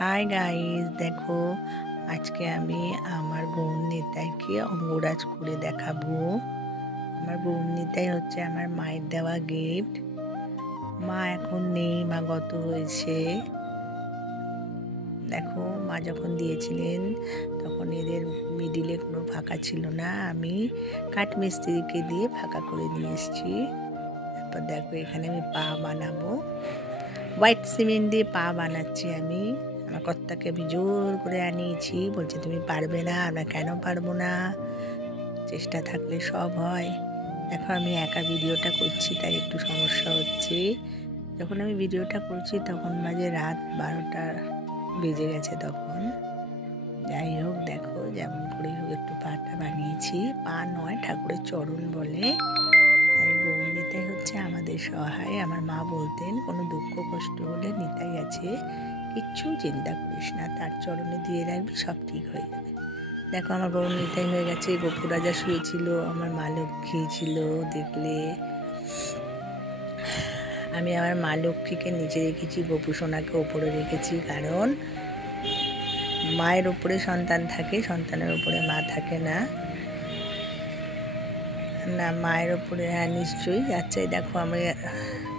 Hi guys, দেখো আজকে আমি আমার গৌর নিতাইকে অঙ্গরাজ করে দেখাবো। আমার গৌর নিতাই হচ্ছে আমার মায়ের দেওয়া গিফট। মা এখন নেই, মা গত হয়েছে। দেখো মা যখন দিয়েছিলেন তখন এদের মিডিলে কোনো ফাঁকা ছিল না, আমি কাঠ মিস্ত্রিকে দিয়ে ফাঁকা করে নিয়ে এসেছি। তারপর দেখো এখানে আমি পা বানাবো, হোয়াইট সিমেন্ট দিয়ে পা বানাচ্ছি আমি। আমার কর্তাকে আমি জোর করে আনিয়েছি, বলছে তুমি পারবে না। আমরা কেন পারবো না, চেষ্টা থাকলে সব হয়। দেখো আমি একা ভিডিওটা করছি তাই একটু সমস্যা হচ্ছে। যখন আমি ভিডিওটা করছি তখন বাজে রাত 12টা বেজে গেছে তখন। যাই হোক, দেখো যেমন করে হোক একটু পাটা বানিয়েছি। পা নয়, ঠাকুরের চরণ বলে, তাই গৌর নিতাই হচ্ছে আমাদের সহায়। আমার মা বলতেন কোনো দুঃখ কষ্ট হলে নিতাই আছে, কিচ্ছু চিন্তা করিস না, তার চরণে দিয়ে রাখবি, সব ঠিক হয়ে যাবে। দেখো আমার গৌর নিতাই হয়ে গেছে। গোপু রাজা শুয়েছিল, আমার মা লক্ষ্মী ছিল দেখলে। আমি আমার মা লক্ষ্মীকে নিচে রেখেছি, গোপু সোনাকে ওপরে রেখেছি, কারণ মায়ের উপরে সন্তান থাকে, সন্তানের উপরে মা থাকে না। না, মায়ের ওপরে, হ্যাঁ নিশ্চয়ই। আচ্ছা দেখো আমি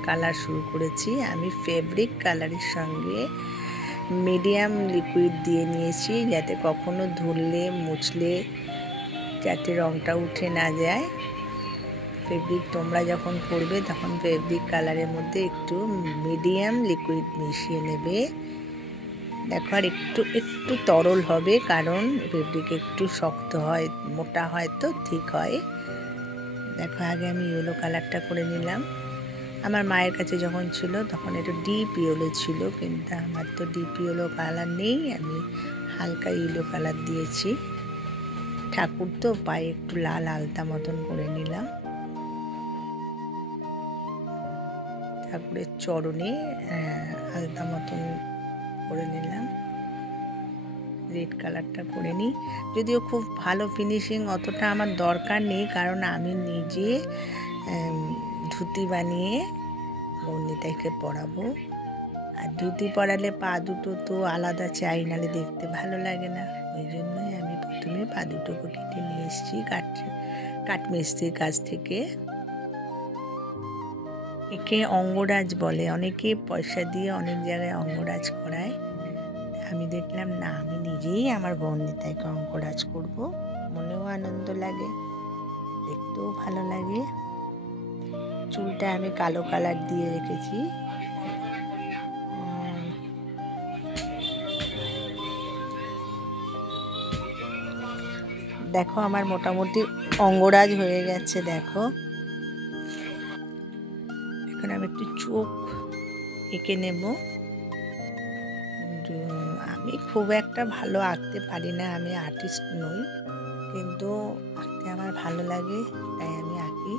কালার শুরু করেছি। আমি ফেব্রিক কালারের সঙ্গে মিডিয়াম লিকুইড দিয়ে নিয়েছি, যাতে কখনো ধুললে মুছলে যাতে রঙটা উঠে না যায়। ফেব্রিক তোমরা যখন করবে তখন ফেব্রিক কালারের মধ্যে একটু মিডিয়াম লিকুইড মিশিয়ে নেবে। দেখো আর একটু একটু তরল হবে, কারণ ফেব্রিক একটু শক্ত হয়, মোটা হয় তো ঠিক হয়। দেখো আগে আমি ইয়েলো কালারটা করে নিলাম। আমার মায়ের কাছে যখন ছিল তখন একটু ডিপ ইয়েলো ছিল, কিন্তু আমার তো ডিপ ইয়েলো কালার নেই, আমি হালকা ইয়েলো কালার দিয়েছি। ঠাকুর তো পায়ে একটু লাল আলতা মতন করে নিলাম। ঠাকুরের চরণে আলতা মতন করে নিলাম। রেড কালারটা করে নিই, যদিও খুব ভালো ফিনিশিং অতটা আমার দরকার নেই, কারণ আমি নিজে ধুতি বানিয়ে গৌর নিতাইকে পরাবো। আর ধুতি পরালে পা দুটো তো আলাদা চাই, নাহলে দেখতে ভালো লাগে না। ওই জন্যই আমি প্রথমে পা দুটোকে কেটে নিয়ে এসেছি কাঠমিস্ত্রির কাছ থেকে। একে অঙ্গরাজ বলে, অনেকে পয়সা দিয়ে অনেক জায়গায় অঙ্গরাজ করায়। আমি দেখলাম না, আমি নিজেই আমার গৌর নিতাইকে অঙ্গরাজ করবো। মনেও আনন্দ লাগে, দেখতেও ভালো লাগে। চুলটা আমি কালো কালার দিয়ে রেখেছি। দেখো আমার মোটামুটি অঙ্গরাজ হয়ে গেছে। দেখো এখন আমি একটু চোখ এঁকে নেব। আমি খুব একটা ভালো আঁকতে পারি না, আমি আর্টিস্ট নই, কিন্তু আঁকতে আমার ভালো লাগে তাই আমি আঁকি।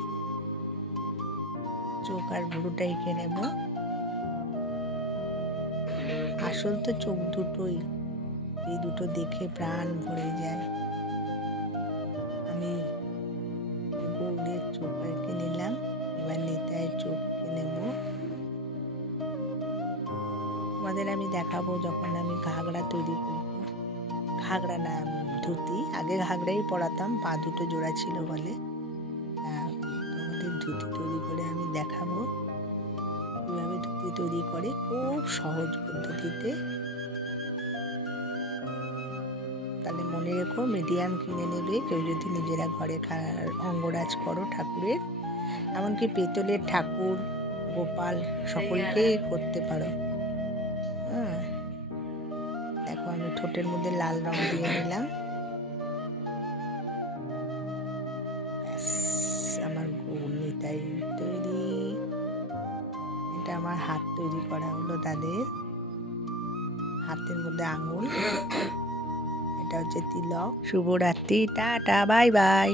চোখ আর ভুরুটা এঁকে নেব। আসল তো চোখ দুটোই, এই দুটো দেখে প্রাণ ভরে যায়। আমি গৌরের চোখ এঁকে নিলাম, এবার নিতাইয়ের চোখ এঁকে নেব। তোমাদের আমি দেখাবো যখন আমি ঘাগরা তৈরি করব। ঘাগরা না, ধুতি। আগে ঘাগরাই পরাতাম, পা দুটো জোড়া ছিল বলে। তোমাদের ধুতি তৈরি করে আমি দেখাবো কীভাবে ধুতি তৈরি করে, খুব সহজ পদ্ধতিতে। তাহলে মনে রেখো, মিডিয়াম কিনে নেবে কেউ যদি নিজেরা ঘরে অঙ্গরাজ করো ঠাকুরের, এমনকি পেতলের ঠাকুর, গোপাল সকলকেই করতে পারো। হ্যাঁ, দেখো আমি ঠোঁটের মধ্যে লাল রং দিয়ে নিলাম। আমার গৌর নিতাই তৈরি। এটা আমার হাত তৈরি করা হলো, তাদের হাতের মধ্যে আঙুল। এটা হচ্ছে তিলক। শুভরাত্রি, টাটা, বাই বাই।